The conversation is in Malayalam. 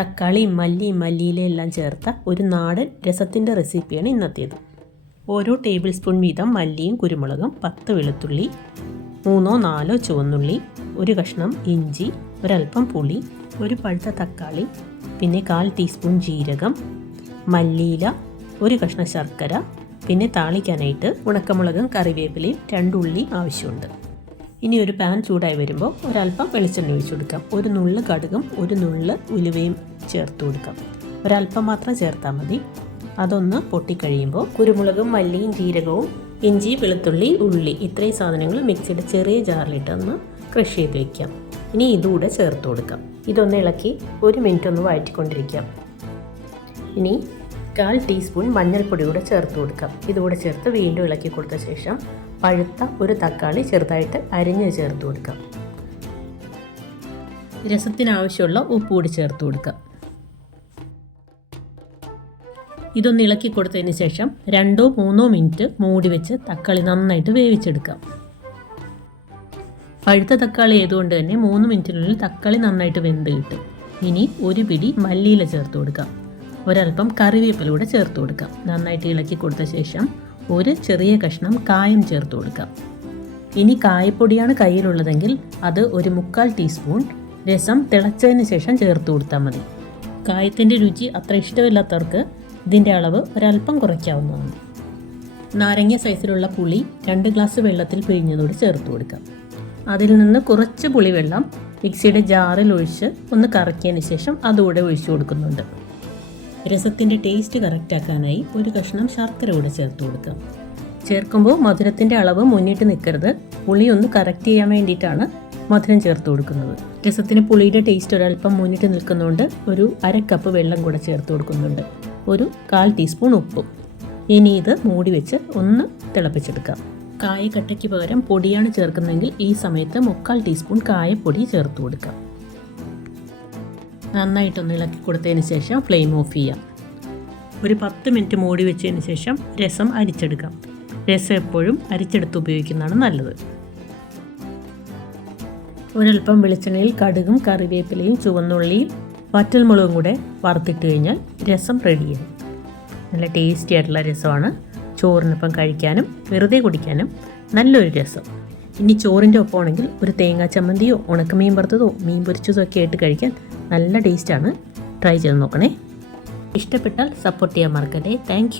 തക്കാളിയും മല്ലി മല്ലിയില എല്ലാം ചേർത്ത ഒരു നാടൻ രസത്തിന്റെ റെസിപ്പിയാണ് ഇന്നത്തേത്. ഓരോ ടേബിൾ സ്പൂൺ വീതം മല്ലിയും കുരുമുളകും പത്ത് വെളുത്തുള്ളി മൂന്നോ നാലോ ചുവന്നുള്ളി ഒരു കഷ്ണം ഇഞ്ചി ഒരൽപ്പം പുളി ഒരു പഴുത്ത തക്കാളി പിന്നെ കാൽ ടീസ്പൂൺ ജീരകം മല്ലിയില ഒരു കഷ്ണം ശർക്കര പിന്നെ താളിക്കാനായിട്ട് ഉണക്കമുളകും കറിവേപ്പിലയും രണ്ടുള്ളി ആവശ്യമുണ്ട്. ഇനി ഒരു പാൻ ചൂടായി വരുമ്പോൾ ഒരല്പം വെളിച്ചെണ്ണ ഒഴിച്ചു കൊടുക്കാം. ഒരു നുള്ള് കടുകും ഒരു നുള്ള് ഉലുവയും ചേർത്ത് കൊടുക്കാം. ഒരല്പം മാത്രം ചേർത്താൽ മതി. അതൊന്ന് പൊട്ടിക്കഴിയുമ്പോൾ കുരുമുളകും മല്ലിയും ജീരകവും ഇഞ്ചി വെളുത്തുള്ളി ഉള്ളി ഇത്രയും സാധനങ്ങൾ മിക്സിയുടെ ചെറിയ ജാറിലിട്ടൊന്ന് ക്രഷ് ചെയ്ത് വയ്ക്കാം ഇനി ഇതുകൂടെ ചേർത്ത് കൊടുക്കാം. ഇതൊന്ന് ഇളക്കി ഒരു മിനിറ്റ് ഒന്ന് വഴറ്റിക്കൊണ്ടിരിക്കാം. ഇനി കാൽ ടീസ്പൂൺ മഞ്ഞൾപ്പൊടി കൂടെ ചേർത്ത് കൊടുക്കാം. ഇതുകൂടെ ചേർത്ത് വീണ്ടും ഇളക്കി കൊടുത്ത ശേഷം പഴുത്ത ഒരു തക്കാളി ചെറുതായിട്ട് അരിഞ്ഞ് ചേർത്ത് കൊടുക്കാം. രസത്തിനാവശ്യമുള്ള ഉപ്പ് കൂടി ചേർത്ത് കൊടുക്കാം. ഇതൊന്ന് ഇളക്കി കൊടുത്തതിന് ശേഷം രണ്ടോ മൂന്നോ മിനിറ്റ് മൂടി വെച്ച് തക്കാളി നന്നായിട്ട് വേവിച്ചെടുക്കാം. പഴുത്ത തക്കാളി ആയതുകൊണ്ട് തന്നെ മൂന്ന് മിനിറ്റിനുള്ളിൽ തക്കാളി നന്നായിട്ട് വെന്ത് കിട്ടും. ഇനി ഒരു പിടി മല്ലിയില ചേർത്ത് കൊടുക്കാം. ഒരൽപ്പം കറിവേപ്പിലൂടെ ചേർത്ത് കൊടുക്കാം. നന്നായിട്ട് ഇളക്കി കൊടുത്ത ശേഷം ഒരു ചെറിയ കഷ്ണം കായം ചേർത്ത് കൊടുക്കാം. ഇനി കായപ്പൊടിയാണ് കയ്യിലുള്ളതെങ്കിൽ അത് ഒരു മുക്കാൽ ടീസ്പൂൺ രസം തിളച്ചതിന് ശേഷം ചേർത്ത് കൊടുത്താൽ മതി. കായത്തിന്റെ രുചി അത്ര ഇഷ്ടമില്ലാത്തവർക്ക് ഇതിന്റെ അളവ് ഒരല്പം കുറയ്ക്കാവുന്നതാണ്. നാരങ്ങ സൈസിലുള്ള പുളി രണ്ട് ഗ്ലാസ് വെള്ളത്തിൽ പിഴിഞ്ഞതോട് ചേർത്ത് കൊടുക്കാം. അതിൽ നിന്ന് കുറച്ച് പുളിവെള്ളം മിക്സിയുടെ ജാറിൽ ഒഴിച്ച് ഒന്ന് കറക്കിയതിന് ശേഷം അതുകൂടെ ഒഴിച്ചു കൊടുക്കുന്നുണ്ട്. രസത്തിന്റെ ടേസ്റ്റ് കറക്റ്റാക്കാനായി ഒരു കഷ്ണം ശർക്കര കൂടെ ചേർത്ത് കൊടുക്കാം. ചേർക്കുമ്പോൾ മധുരത്തിന്റെ അളവ് മുന്നിട്ട് നിൽക്കരുത്. പുളി ഒന്ന് കറക്റ്റ് ചെയ്യാൻ വേണ്ടിയിട്ടാണ് മധുരം ചേർത്ത് കൊടുക്കുന്നത്. രസത്തിന് പുളിയുടെ ടേസ്റ്റ് ഒരല്പം മുന്നിട്ട് നിൽക്കുന്നതുകൊണ്ട് ഒരു അര കപ്പ് വെള്ളം കൂടെ ചേർത്ത് കൊടുക്കുന്നുണ്ട്. ഒരു കാൽ ടീസ്പൂൺ ഉപ്പും. ഇനി ഇത് മൂടി വെച്ച് ഒന്ന് തിളപ്പിച്ചെടുക്കാം. കായക്കട്ടയ്ക്ക് പകരം പൊടിയാണ് ചേർക്കുന്നതെങ്കിൽ ഈ സമയത്ത് മുക്കാൽ ടീസ്പൂൺ കായപ്പൊടി ചേർത്ത് കൊടുക്കാം. നന്നായിട്ടൊന്ന് ഇളക്കി കൊടുത്തതിന് ശേഷം ഫ്ലെയിം ഓഫ് ചെയ്യാം. ഒരു പത്ത് മിനിറ്റ് മൂടി വെച്ചതിന് ശേഷം രസം അരിച്ചെടുക്കാം. രസം എപ്പോഴും അരിച്ചെടുത്ത് ഉപയോഗിക്കുന്നതാണ് നല്ലത്. ഒരൽപ്പം വെളിച്ചെണ്ണയിൽ കടുകും കറിവേപ്പിലയും ചുവന്നുള്ളിയും വറ്റൽമുളകും കൂടെ വറുത്തിട്ട് കഴിഞ്ഞാൽ രസം റെഡിയായി. നല്ല ടേസ്റ്റി ആയിട്ടുള്ള രസമാണ്. ചോറിനൊപ്പം കഴിക്കാനും വെറുതെ കുടിക്കാനും നല്ലൊരു രസം. ഇനി ചോറിന്റെ ഒപ്പമാണെങ്കിൽ ഒരു തേങ്ങാ ചമ്മന്തിയോ ഉണക്കമീൻ വറുത്തതോ മീൻ പൊരിച്ചതോ ഒക്കെ ആയിട്ട് കഴിക്കാൻ നല്ല ടേസ്റ്റാണ്. ട്രൈ ചെയ്ത് നോക്കണേ. ഇഷ്ടപ്പെട്ടാൽ സപ്പോർട്ട് ചെയ്യാൻ മറക്കല്ലേ. താങ്ക്